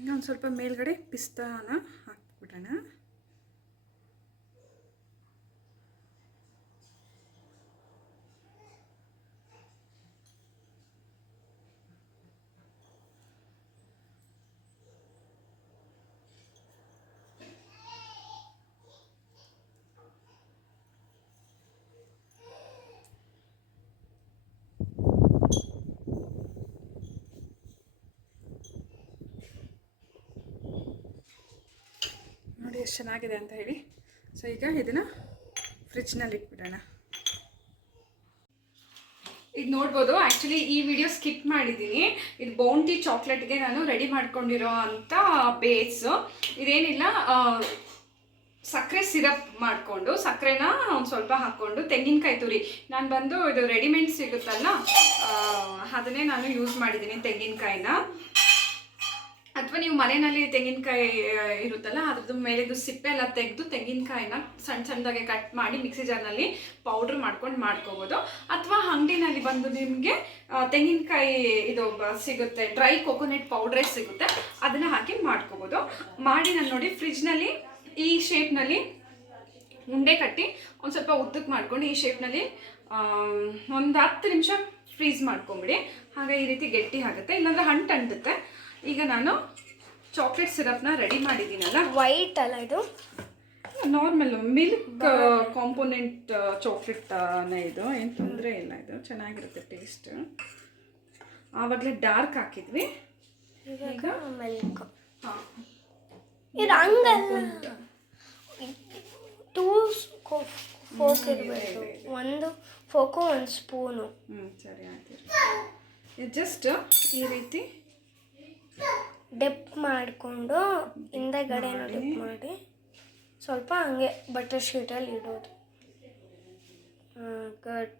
ಇನ್ನೊಂದು ಸ್ವಲ್ಪ ಮೇಲ್ಗಡೆ ಪಿಸ್ತಾನ ಹಾಕ್ಬಿಡೋಣ. ನೋಡಿ ಎಷ್ಟು ಚೆನ್ನಾಗಿದೆ ಅಂತ ಹೇಳಿ. ಸೊ ಈಗ ಇದನ್ನು ಫ್ರಿಜ್ನಲ್ಲಿ ಇಟ್ಬಿಡೋಣ. ಇದು ನೋಡ್ಬೋದು, ಆ್ಯಕ್ಚುಲಿ ಈ ವಿಡಿಯೋ ಸ್ಕಿಪ್ ಮಾಡಿದ್ದೀನಿ. ಇದು ಬೌಂಟಿ ಚಾಕ್ಲೇಟ್ಗೆ ನಾನು ರೆಡಿ ಮಾಡ್ಕೊಂಡಿರೋ ಅಂಥ ಬೇಸು. ಇದೇನಿಲ್ಲ, ಸಕ್ಕರೆ ಸಿರಪ್ ಮಾಡಿಕೊಂಡು ಸಕ್ಕರೆನ ಒಂದು ಸ್ವಲ್ಪ ಹಾಕ್ಕೊಂಡು ತೆಂಗಿನಕಾಯಿ ತುರಿ, ನಾನು ಬಂದು ಇದು ರೆಡಿಮೇಡ್ ಸಿಗುತ್ತಲ್ಲ ಅದನ್ನೇ ನಾನು ಯೂಸ್ ಮಾಡಿದ್ದೀನಿ ತೆಂಗಿನಕಾಯಿನ. ಅಥವಾ ನೀವು ಮನೆಯಲ್ಲಿ ತೆಂಗಿನಕಾಯಿ ಇರುತ್ತಲ್ಲ ಅದ್ರದ್ದು ಮೇಲೆದು ಸಿಪ್ಪೆ ಎಲ್ಲ ತೆಗೆದು ತೆಂಗಿನಕಾಯಿನ ಸಣ್ಣ ಸಣ್ಣದಾಗೆ ಕಟ್ ಮಾಡಿ ಮಿಕ್ಸಿ ಜಾರ್ನಲ್ಲಿ ಪೌಡ್ರ್ ಮಾಡ್ಕೊಂಡು ಮಾಡ್ಕೋಬೋದು. ಅಥವಾ ಅಂಗಡಿನಲ್ಲಿ ಬಂದು ನಿಮಗೆ ತೆಂಗಿನಕಾಯಿ ಇದು ಸಿಗುತ್ತೆ, ಡ್ರೈ ಕೊಕೊನಟ್ ಪೌಡ್ರೇ ಸಿಗುತ್ತೆ, ಅದನ್ನು ಹಾಕಿ ಮಾಡ್ಕೋಬೋದು. ಮಾಡಿ ನಾನು ನೋಡಿ ಫ್ರಿಜ್ನಲ್ಲಿ ಈ ಶೇಪ್ನಲ್ಲಿ ಉಂಡೆ ಕಟ್ಟಿ ಒಂದು ಸ್ವಲ್ಪ ಉದ್ದಕ್ಕೆ ಮಾಡ್ಕೊಂಡು ಈ ಶೇಪ್ನಲ್ಲಿ ಒಂದು 10 ನಿಮಿಷ ಫ್ರೀಸ್ ಮಾಡ್ಕೊಂಬಿಡಿ. ಆಗ ಈ ರೀತಿ ಗಟ್ಟಿ ಆಗುತ್ತೆ, ಇಲ್ಲಾಂದರೆ ಅಂಟುತ್ತೆ. ಈಗ ನಾನು ಚಾಕ್ಲೇಟ್ ಸಿರಪ್ನ ರೆಡಿ ಮಾಡಿದ್ದೀನಲ್ಲ, ವೈಟ್ ಅಲ್ಲ ಇದು, ನಾರ್ಮಲ್ ಮಿಲ್ಕ್ ಕಾಂಪೋನೆಂಟ್ ಚಾಕ್ಲೇಟ್ನೇ ಇದು, ಏನು ತೊಂದರೆ ಇಲ್ಲ, ಇದು ಚೆನ್ನಾಗಿರುತ್ತೆ ಟೇಸ್ಟ್. ಆವಾಗಲೇ ಡಾರ್ಕ್ ಹಾಕಿದ್ವಿ, ಈಗ ಮಿಲ್ಕ್. ಹಾಂ ಇದು ಹಂಗಲ್ಲ, 2 ಫೋಕ್ ಇರಬೇಕು, 1 ಫೋಕು 1 ಸ್ಪೂನು. ಸರಿ ಆಯ್ತು. ಜಸ್ಟ್ ಈ ರೀತಿ ಡಿಪ್ ಮಾಡಿಕೊಂಡು ಹಿಂದೆಗಡೆನೂ ಡಿಪ್ ಮಾಡಿ ಸ್ವಲ್ಪ ಹಂಗೆ ಬಟರ್ ಶೀಟಲ್ಲಿ ಇಡೋದು. ಗುಡ್.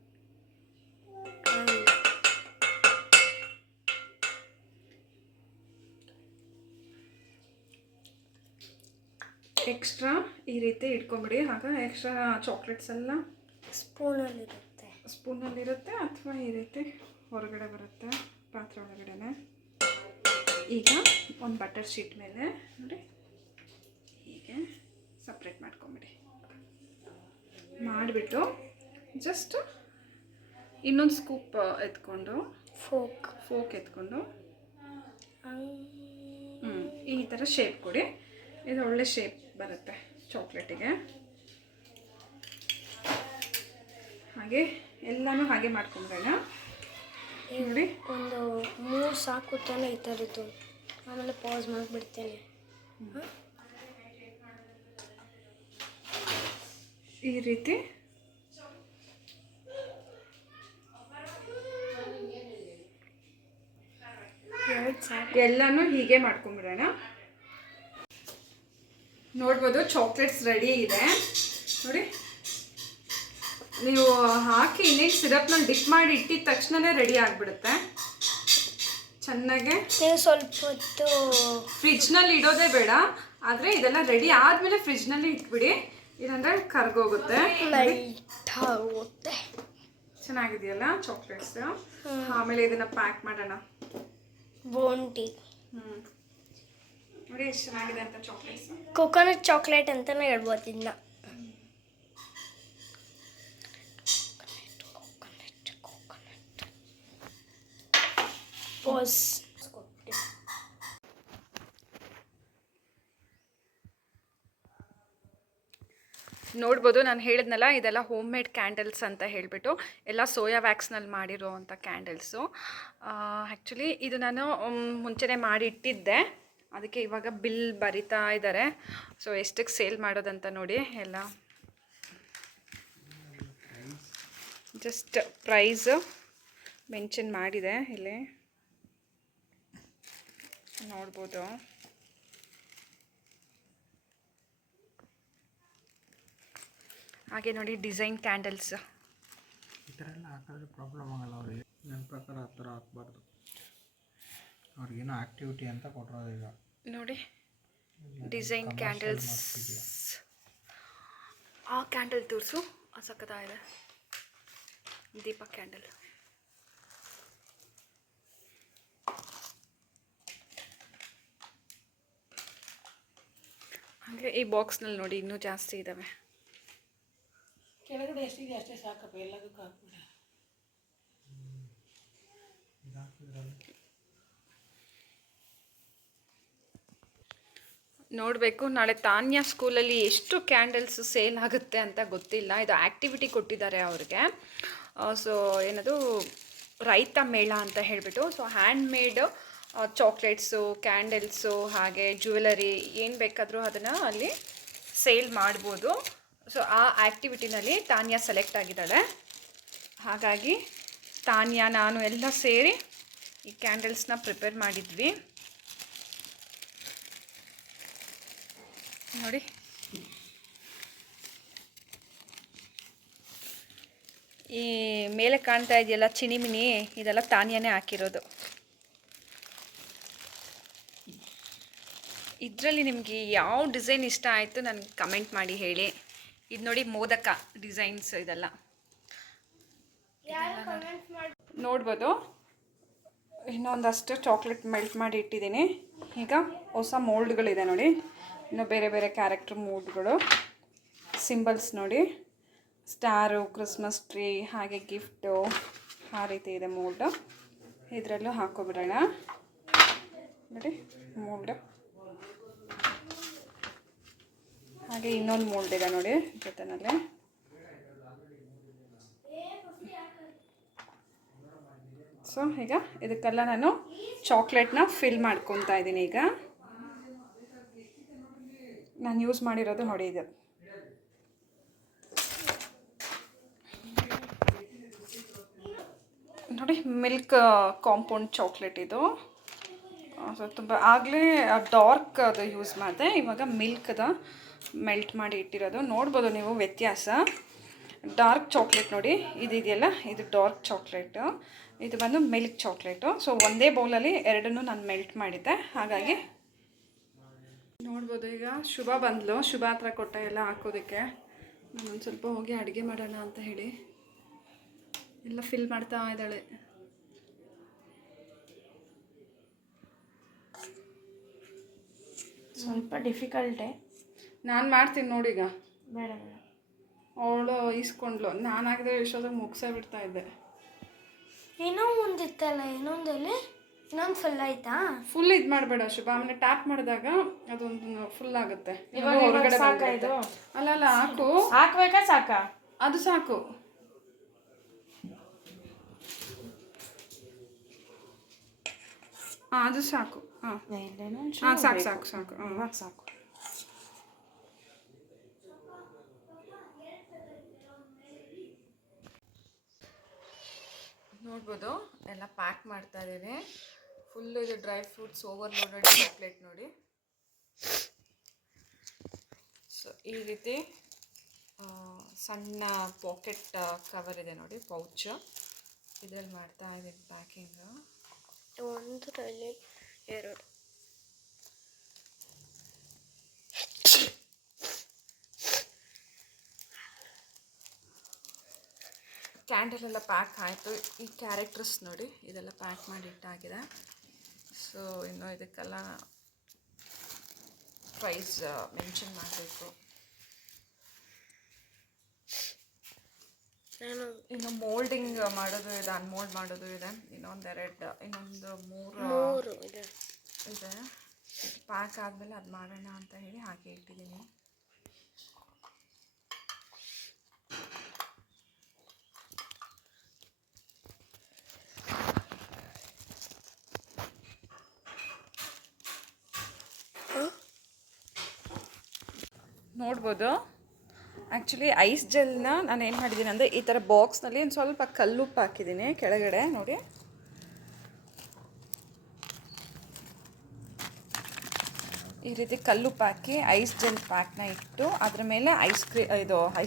ಎಕ್ಸ್ಟ್ರಾ ಈ ರೀತಿ ಇಟ್ಕೊಂಬಿಡಿ, ಆಗ ಎಕ್ಸ್ಟ್ರಾ ಚಾಕ್ಲೇಟ್ಸ್ ಎಲ್ಲ ಸ್ಪೂನಲ್ಲಿರುತ್ತೆ ಅಥವಾ ಈ ರೀತಿ ಹೊರಗಡೆ ಬರುತ್ತೆ ಪಾತ್ರೆ ಒಳಗಡೆ. ಈಗ ಒಂದು ಬಟರ್ ಶೀಟ್ ಮೇಲೆ ನೋಡಿ ಹೀಗೆ ಸಪ್ರೇಟ್ ಮಾಡ್ಕೊಂಬಿಡಿ. ಮಾಡಿಬಿಟ್ಟು ಜಸ್ಟ್ ಇನ್ನೊಂದು ಸ್ಕೂಪ್ ಎತ್ಕೊಂಡು ಫೋಕ್ ಎತ್ಕೊಂಡು ಈ ಥರ ಶೇಪ್ ಕೊಡಿ. ಇದು ಒಳ್ಳೆ ಶೇಪ್ ಬರುತ್ತೆ ಚಾಕ್ಲೇಟಿಗೆ. ಹಾಗೆ ಎಲ್ಲನೂ ಹಾಗೆ ಮಾಡ್ಕೊಂಡ್ರೆ ನೋಡಿ, ಒಂದು 3 ಸಾಕು ತಾನೆ ಈ ಥರದ್ದು. ಆಮೇಲೆ ಪಾಸ್ ಮಾಡಿಬಿಡ್ತೇನೆ. ಈ ರೀತಿ ಎಲ್ಲನೂ ಹೀಗೆ ಮಾಡ್ಕೊಂಬಿಡೋಣ. ನೋಡ್ಬೋದು ಚಾಕ್ಲೇಟ್ಸ್ ರೆಡಿ ಇದೆ ನೋಡಿ. ನೀವು ಹಾಕಿ ಇನ್ನೇನು ಸಿರಪ್ನಲ್ಲಿ ಡಿಪ್ ಮಾಡಿ ಇಟ್ಟಿದ ತಕ್ಷಣವೇ ರೆಡಿ ಆಗಿಬಿಡುತ್ತೆ ಚೆನ್ನಾಗೆ. ನೀವು ಸ್ವಲ್ಪ ಹೊತ್ತು ಫ್ರಿಜ್ನಲ್ಲಿ ಇಡೋದೇ ಬೇಡ, ಆದರೆ ಇದೆಲ್ಲ ರೆಡಿ ಆದಮೇಲೆ ಫ್ರಿಜ್ನಲ್ಲಿ ಇಟ್ಬಿಡಿ, ಇಲ್ಲಾಂದರೆ ಕರ್ಗೋಗುತ್ತೆ. ಚೆನ್ನಾಗಿದೆಯಲ್ಲ ಚಾಕ್ಲೇಟ್ಸ್. ಆಮೇಲೆ ಇದನ್ನು ಪ್ಯಾಕ್ ಮಾಡೋಣ. ಬೋಂಟಿ ನೋಡಿ ಎಷ್ಟು ಚೆನ್ನಾಗಿದೆ ಅಂತ ಚಾಕ್ಲೇಟ್ಸ್. ಕೊಕೊನಟ್ ಚಾಕ್ಲೇಟ್ ಅಂತಲೇ ಹೇಳ್ಬೋದು ಇದನ್ನ. ನೋಡ್ಬೋದು, ನಾನು ಹೇಳಿದ್ನಲ್ಲ ಇದೆಲ್ಲ ಹೋಮ್ ಮೇಡ್ ಕ್ಯಾಂಡಲ್ಸ್ ಅಂತ ಹೇಳಿಬಿಟ್ಟು, ಎಲ್ಲ ಸೋಯಾ ವ್ಯಾಕ್ಸ್ನಲ್ಲಿ ಮಾಡಿರೋ ಅಂಥ ಕ್ಯಾಂಡಲ್ಸು. ಆ್ಯಕ್ಚುಲಿ ಇದು ನಾನು ಮುಂಚೆನೇ ಮಾಡಿ ಇಟ್ಟಿದ್ದೆ, ಅದಕ್ಕೆ ಇವಾಗ ಬಿಲ್ ಬರಿತಾ ಇದ್ದಾರೆ. ಸೊ ಎಷ್ಟಕ್ಕೆ ಸೇಲ್ ಮಾಡೋದಂತ ನೋಡಿ, ಎಲ್ಲ ಜಸ್ಟ್ ಪ್ರೈಸ್ ಮೆನ್ಷನ್ ಮಾಡಿದೆ ಇಲ್ಲಿ ನೋಡ್ಬೋದು. ಹಾಗೆ ನೋಡಿ ಡಿಸೈನ್ ಕ್ಯಾಂಡಲ್ಸ್. ಈ ಥರ ಎಲ್ಲ ಹಾಕಿದ್ರೆ ಪ್ರಾಬ್ಲಮ್ ಆಗಲ್ಲ ಅವ್ರಿಗೆ. ನನ್ನ ಪ್ರಕಾರ ಆ ಥರ ಹಾಕ್ಬಾರ್ದು. ಅವ್ರಿಗೇನೋ ಆ್ಯಕ್ಟಿವಿಟಿ ಅಂತ ಕೊಟ್ಟಿರೋದು. ಈಗ ನೋಡಿ ಡಿಸೈನ್ ಕ್ಯಾಂಡಲ್ಸ್. ಆ ಕ್ಯಾಂಡಲ್ ತೋರಿಸು, ಸಕ್ಕತ್ತಾಗಿದೆ ದೀಪ ಕ್ಯಾಂಡಲ್. ಹಾಗೆ ಈ ಬಾಕ್ಸ್ನಲ್ಲಿ ನೋಡಿ ಇನ್ನೂ ಜಾಸ್ತಿ ಇದ್ದಾವೆ. ಕೆಳಗಡೆ ಎಷ್ಟಿದೆ ಅಷ್ಟೇ ಸಾಕಪ್ಪ, ಎಲ್ಲದಕ್ಕೂ ಹಾಕ್ಬಿಡ. ನೋಡಬೇಕು ನಾಳೆ ತಾನ್ಯಾ ಸ್ಕೂಲಲ್ಲಿ ಎಷ್ಟು ಕ್ಯಾಂಡಲ್ಸ್ ಸೇಲ್ ಆಗುತ್ತೆ ಅಂತ ಗೊತ್ತಿಲ್ಲ. ಇದು ಆ್ಯಕ್ಟಿವಿಟಿ ಕೊಟ್ಟಿದ್ದಾರೆ ಅವ್ರಿಗೆ. ಸೊ ಏನದು ರೈತ ಮೇಳ ಅಂತ ಹೇಳಿಬಿಟ್ಟು. So hand made chocolates, candles, ಹಾಗೆ ಜ್ಯುವೆಲರಿ ಏನು ಬೇಕಾದರೂ ಅದನ್ನು ಅಲ್ಲಿ ಸೇಲ್ ಮಾಡ್ಬೋದು. ಸೊ ಆ ಆ್ಯಕ್ಟಿವಿಟಿನಲ್ಲಿ ತಾನ್ಯಾ ಸೆಲೆಕ್ಟ್ ಆಗಿದ್ದಾಳೆ. ಹಾಗಾಗಿ ತಾನ್ಯಾ ನಾನು ಎಲ್ಲ ಸೇರಿ ಈ ಕ್ಯಾಂಡಲ್ಸ್ನ ಪ್ರಿಪೇರ್ ಮಾಡಿದ್ವಿ ನೋಡಿ. ಈ ಮೇಲೆ ಕಾಣ್ತಾ ಇದೆಯಲ್ಲ ಚಿನಿಮಿನಿ, ಇದೆಲ್ಲ ತಾನ್ಯಾನೇ ಹಾಕಿರೋದು. ಇದರಲ್ಲಿ ನಿಮಗೆ ಯಾವ ಡಿಸೈನ್ ಇಷ್ಟ ಆಯಿತು ನನಗೆ ಕಮೆಂಟ್ ಮಾಡಿ ಹೇಳಿ. ಇದು ನೋಡಿ ಮೋದಕ ಡಿಸೈನ್ಸ್ ಇದೆಲ್ಲ ನೋಡ್ಬೋದು. ಇನ್ನೊಂದಷ್ಟು ಚಾಕ್ಲೇಟ್ ಮೆಲ್ಟ್ ಮಾಡಿ ಇಟ್ಟಿದ್ದೀನಿ. ಈಗ ಹೊಸ ಮೋಲ್ಡ್ಗಳಿದೆ ನೋಡಿ, ಇನ್ನು ಬೇರೆ ಬೇರೆ ಕ್ಯಾರೆಕ್ಟರ್ ಮೋಲ್ಡ್ಗಳು, ಸಿಂಬಲ್ಸ್ ನೋಡಿ, ಸ್ಟಾರು, ಕ್ರಿಸ್ಮಸ್ ಟ್ರೀ, ಹಾಗೆ ಗಿಫ್ಟು, ಆ ರೀತಿ ಇದೆ ಮೋಲ್ಡ್. ಇದರಲ್ಲೂ ಹಾಕೋಬಿಡೋಣ ನೋಡಿ ಮೋಲ್ಡ್. ಹಾಗೆ ಇನ್ನೊಂದು ಮೋಲ್ಡ್ ಇದೆ ನೋಡಿ ಜೊತೆನಲ್ಲಿ. ಸೊ ಈಗ ಇದಕ್ಕೆಲ್ಲ ನಾನು ಚಾಕ್ಲೇಟ್ನ ಫಿಲ್ ಮಾಡ್ಕೊತಾ ಇದ್ದೀನಿ. ಈಗ ನಾನು ಯೂಸ್ ಮಾಡಿರೋದು ನೋಡಿ ಇದು. ನೋಡಿ ಮಿಲ್ಕ್ ಕಾಂಪೌಂಡ್ ಚಾಕ್ಲೇಟ್ ಇದು. ಸೊ ತುಂಬ ಆಗಲೇ ಡಾರ್ಕ್ ಅದು ಯೂಸ್ ಮಾಡಿದೆ, ಇವಾಗ ಮಿಲ್ಕ್ದ ಮೆಲ್ಟ್ ಮಾಡಿ ಇಟ್ಟಿರೋದು. ನೋಡ್ಬೋದು ನೀವು ವ್ಯತ್ಯಾಸ. ಡಾರ್ಕ್ ಚಾಕ್ಲೇಟ್ ನೋಡಿ ಇದೆಯಲ್ಲ, ಇದು ಡಾರ್ಕ್ ಚಾಕ್ಲೇಟು, ಇದು ಬಂದು ಮಿಲ್ಕ್ ಚಾಕ್ಲೇಟು. ಸೊ ಒಂದೇ ಬೌಲಲ್ಲಿ ಎರಡನ್ನೂ ನಾನು ಮೆಲ್ಟ್ ಮಾಡಿದ್ದೆ. ಹಾಗಾಗಿ ನೋಡ್ಬೋದು ಈಗ ಶುಭ ಬಂದಳು. ಶುಭ ಹತ್ರ ಕೊಟ್ಟ ಎಲ್ಲ ಹಾಕೋದಕ್ಕೆ. ನಾನು ಒಂದು ಸ್ವಲ್ಪ ಹೋಗಿ ಅಡುಗೆ ಮಾಡೋಣ ಅಂತ ಹೇಳಿ ಎಲ್ಲ ಫಿಲ್ ಮಾಡ್ತಾ ಇದ್ದಾಳೆ. ಸ್ವಲ್ಪ ಡಿಫಿಕಲ್ಟೇ. ನಾನು ಮಾಡ್ತೀನಿ ನೋಡೀಗ. ಬೇಡ ಬೇಡ, ಅವಳು ಈಸ್ಕೊಂಡ್ಲು. ನಾನಾಗಿದ್ರೆ ಎಷ್ಟೊತ್ತಿಗೆ ಮುಗಿಸೇ ಬಿಡ್ತಾ ಇದ್ದೆ. ಏನೋ ಒಂದಿತ್ತಲ್ಲ, ಇನ್ನೊಂದಲ್ಲಿ ಇನ್ನೊಂದು ಫುಲ್ ಆಯ್ತಾ? ಫುಲ್ ಇದು ಮಾಡಬೇಡ ಶುಭ, ಆಮೇಲೆ ಟ್ಯಾಪ್ ಮಾಡಿದಾಗ ಅದೊಂದು ಫುಲ್ ಆಗುತ್ತೆ. ಸಾಕಾಯ್ತು. ಅಲ್ಲ ಹಾಕು. ಹಾಕ್ಬೇಕಾ ಸಾಕಾ? ಅದು ಸಾಕು. ಹಾಂ ಅದು ಸಾಕು. ಹಾಂ ಹಾಂ ಸಾಕು ಸಾಕು ಸಾಕು. ಇವಾಗ ಸಾಕು. ನೋಡ್ಬೋದು ಎಲ್ಲ ಪ್ಯಾಕ್ ಮಾಡ್ತಾ ಇದ್ದೀನಿ. ಫುಲ್ಲು ಇದು ಡ್ರೈ ಫ್ರೂಟ್ಸ್ ಓವರ್ಲೋಡೆಡ್ ಚಾಕ್ಲೇಟ್ ನೋಡಿ. ಸೊ ಈ ರೀತಿ ಸಣ್ಣ ಪಾಕೆಟ್ ಕವರ್ ಇದೆ ನೋಡಿ, ಪೌಚ್. ಇದರಲ್ಲಿ ಮಾಡ್ತಾ ಇದ್ದೀನಿ ಪ್ಯಾಕಿಂಗು. ಒಂದರಲ್ಲಿ ಎರಡು. ಕ್ಯಾಂಡಲ್ ಎಲ್ಲ ಪ್ಯಾಕ್ ಆಯಿತು. ಈ ಕ್ಯಾರೆಕ್ಟರ್ಸ್ ನೋಡಿ ಇದೆಲ್ಲ ಪ್ಯಾಕ್ ಮಾಡಿ ಇಟ್ಟಾಗಿದೆ. ಸೊ ಇನ್ನು ಇದಕ್ಕೆಲ್ಲ ಪ್ರೈಸ್ ಮೆನ್ಷನ್ ಮಾಡಬೇಕು. ಇನ್ನು ಮೋಲ್ಡಿಂಗ್ ಮಾಡೋದು ಇದೆ, ಅನ್ಮೋಲ್ಡ್ ಮಾಡೋದು ಇದೆ. ಇನ್ನೊಂದು ಮೂರು ಇದೆ. ಪ್ಯಾಕ್ ಆದಮೇಲೆ ಅದು ಮಾಡೋಣ ಅಂತ ಹೇಳಿ ಹಾಕಿ ಇಟ್ಟಿದ್ದೀನಿ. ನೋಡ್ಬೋದು ಆ್ಯಕ್ಚುಲಿ ಐಸ್ ಜೆಲ್ನ ನಾನು ಏನು ಮಾಡಿದ್ದೀನಿ ಅಂದರೆ ಈ ಥರ ಬಾಕ್ಸ್ನಲ್ಲಿ ಒಂದು ಸ್ವಲ್ಪ ಕಲ್ಲುಪ್ಪು ಹಾಕಿದ್ದೀನಿ ಕೆಳಗಡೆ ನೋಡಿ. ಈ ರೀತಿ ಕಲ್ಲುಪ್ಪು ಹಾಕಿ ಐಸ್ ಜೆಲ್ ಪ್ಯಾಕ್ನ ಇಟ್ಟು ಅದ್ರ ಮೇಲೆ ಐಸ್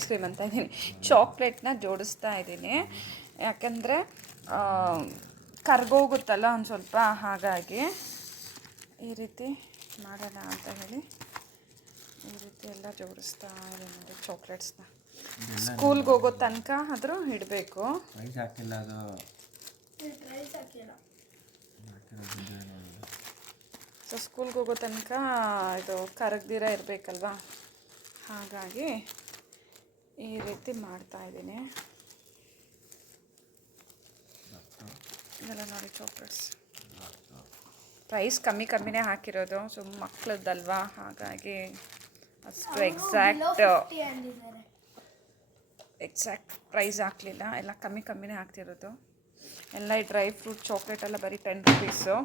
ಕ್ರೀಮ್ ಅಂತ ಇದ್ದೀನಿ, ಚಾಕ್ಲೇಟ್ನ ಜೋಡಿಸ್ತಾ ಇದ್ದೀನಿ. ಯಾಕೆಂದರೆ ಕರ್ಗೋಗುತ್ತಲ್ಲ ಒಂದು ಸ್ವಲ್ಪ, ಹಾಗಾಗಿ ಈ ರೀತಿ ಮಾಡೋಣ ಅಂತ ಹೇಳಿ ಈ ರೀತಿ ಎಲ್ಲ ಜೋಡಿಸ್ತಾ ಇದೆ ನೋಡಿ ಚಾಕ್ಲೇಟ್ಸ್ನ. ಸ್ಕೂಲ್ಗೆ ಹೋಗೋ ತನಕ ಆದರೂ ಇಡಬೇಕು. ಸೊ ಸ್ಕೂಲ್ಗೆ ಹೋಗೋ ತನಕ ಇದು ಕರಗ್ದಿರ ಇರಬೇಕಲ್ವಾ, ಹಾಗಾಗಿ ಈ ರೀತಿ ಮಾಡ್ತಾ ಇದ್ದೀನಿ. ಇದೆಲ್ಲ ನೋಡಿ ಚಾಕ್ಲೇಟ್ಸ್ ಪ್ರೈಸ್ ಕಮ್ಮಿನೇ ಹಾಕಿರೋದು. ಸೊ ಮಕ್ಕಳದ್ದಲ್ವಾ, ಹಾಗಾಗಿ ಅಷ್ಟು ಎಕ್ಸಾಕ್ಟ್ ಪ್ರೈಸ್ ಹಾಕಲಿಲ್ಲ, ಎಲ್ಲ ಕಮ್ಮಿನೇ ಹಾಕ್ತಿರೋದು. ಎಲ್ಲ ಈ ಡ್ರೈ ಫ್ರೂಟ್ ಚಾಕ್ಲೇಟ್ ಎಲ್ಲ ಬರೀ 10 ರುಪೀಸು.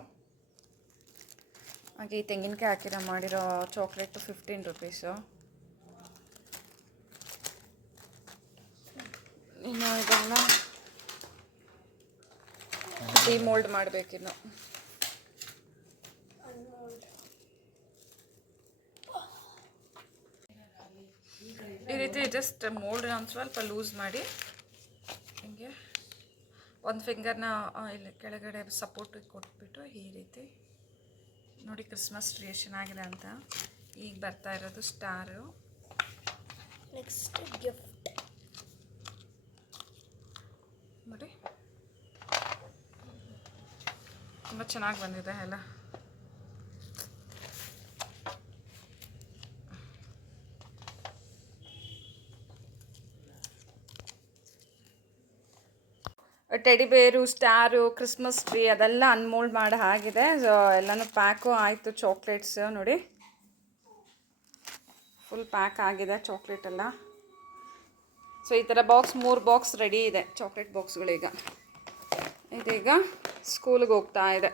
ಹಾಗೆ ಈ ತೆಂಗಿನಕಾಯಿ ಹಾಕಿರೋ ಮಾಡಿರೋ ಚಾಕ್ಲೇಟು 15 ರುಪೀಸು. ಇನ್ನು ಇದೆಲ್ಲ ಡಿಮೋಲ್ಡ್ ಮಾಡಬೇಕಿನ್ನು. ಈ ರೀತಿ ಜಸ್ಟ್ ಮೋಲ್ಡ್ ಒಂದು ಸ್ವಲ್ಪ ಲೂಸ್ ಮಾಡಿ ಹಿಂಗೆ ಒಂದು ಫಿಂಗರ್ನ ಇಲ್ಲಿ ಕೆಳಗಡೆ ಸಪೋರ್ಟಿಗೆ ಕೊಟ್ಬಿಟ್ಟು ಈ ರೀತಿ ನೋಡಿ. ಕ್ರಿಸ್ಮಸ್ ಟ್ರೀ ಚೆನ್ನಾಗಿದೆ ಅಂತ ಈಗ ಬರ್ತಾ ಇರೋದು ಸ್ಟಾರು. ನೆಕ್ಸ್ಟ್ ಗಿಫ್ಟ್ ನೋಡಿ ತುಂಬ ಚೆನ್ನಾಗಿ ಬಂದಿದೆ ಎಲ್ಲ. ಟೆಡಿ ಬೇರು, ಸ್ಟಾರು, ಕ್ರಿಸ್ಮಸ್ ಟ್ರೀ ಅದೆಲ್ಲ ಅನ್ಮೋಲ್ಡ್ ಮಾಡಿ ಆಗಿದೆ. ಸೊ ಎಲ್ಲನೂ ಪ್ಯಾಕು ಆಯಿತು. ಚಾಕ್ಲೇಟ್ಸ್ ನೋಡಿ ಫುಲ್ ಪ್ಯಾಕ್ ಆಗಿದೆ ಚಾಕ್ಲೇಟ್ ಎಲ್ಲ. ಸೊ ಈ ಥರ ಬಾಕ್ಸ್ 3 ಬಾಕ್ಸ್ ರೆಡಿ ಇದೆ ಚಾಕ್ಲೇಟ್ ಬಾಕ್ಸ್ಗಳೀಗ. ಇದೀಗ ಸ್ಕೂಲ್ಗೆ ಹೋಗ್ತಾ ಇದೆ.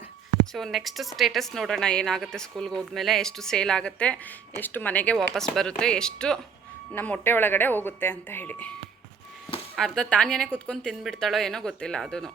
ಸೊ ನೆಕ್ಸ್ಟ್ ಸ್ಟೇಟಸ್ ನೋಡೋಣ ಏನಾಗುತ್ತೆ ಸ್ಕೂಲ್ಗೆ ಹೋದ್ಮೇಲೆ, ಎಷ್ಟು ಸೇಲ್ ಆಗುತ್ತೆ, ಎಷ್ಟು ಮನೆಗೆ ವಾಪಸ್ ಬರುತ್ತೆ, ಎಷ್ಟು ನಮ್ಮ ಹೊಟ್ಟೆ ಒಳಗಡೆ ಹೋಗುತ್ತೆ ಅಂತ ಹೇಳಿ. ಅರ್ಧ ತಾನ್ಯನೇ ಕುತ್ಕೊಂಡು ತಿಂದುಬಿಡ್ತಾಳೋ ಏನೋ ಗೊತ್ತಿಲ್ಲ ಅದೂ.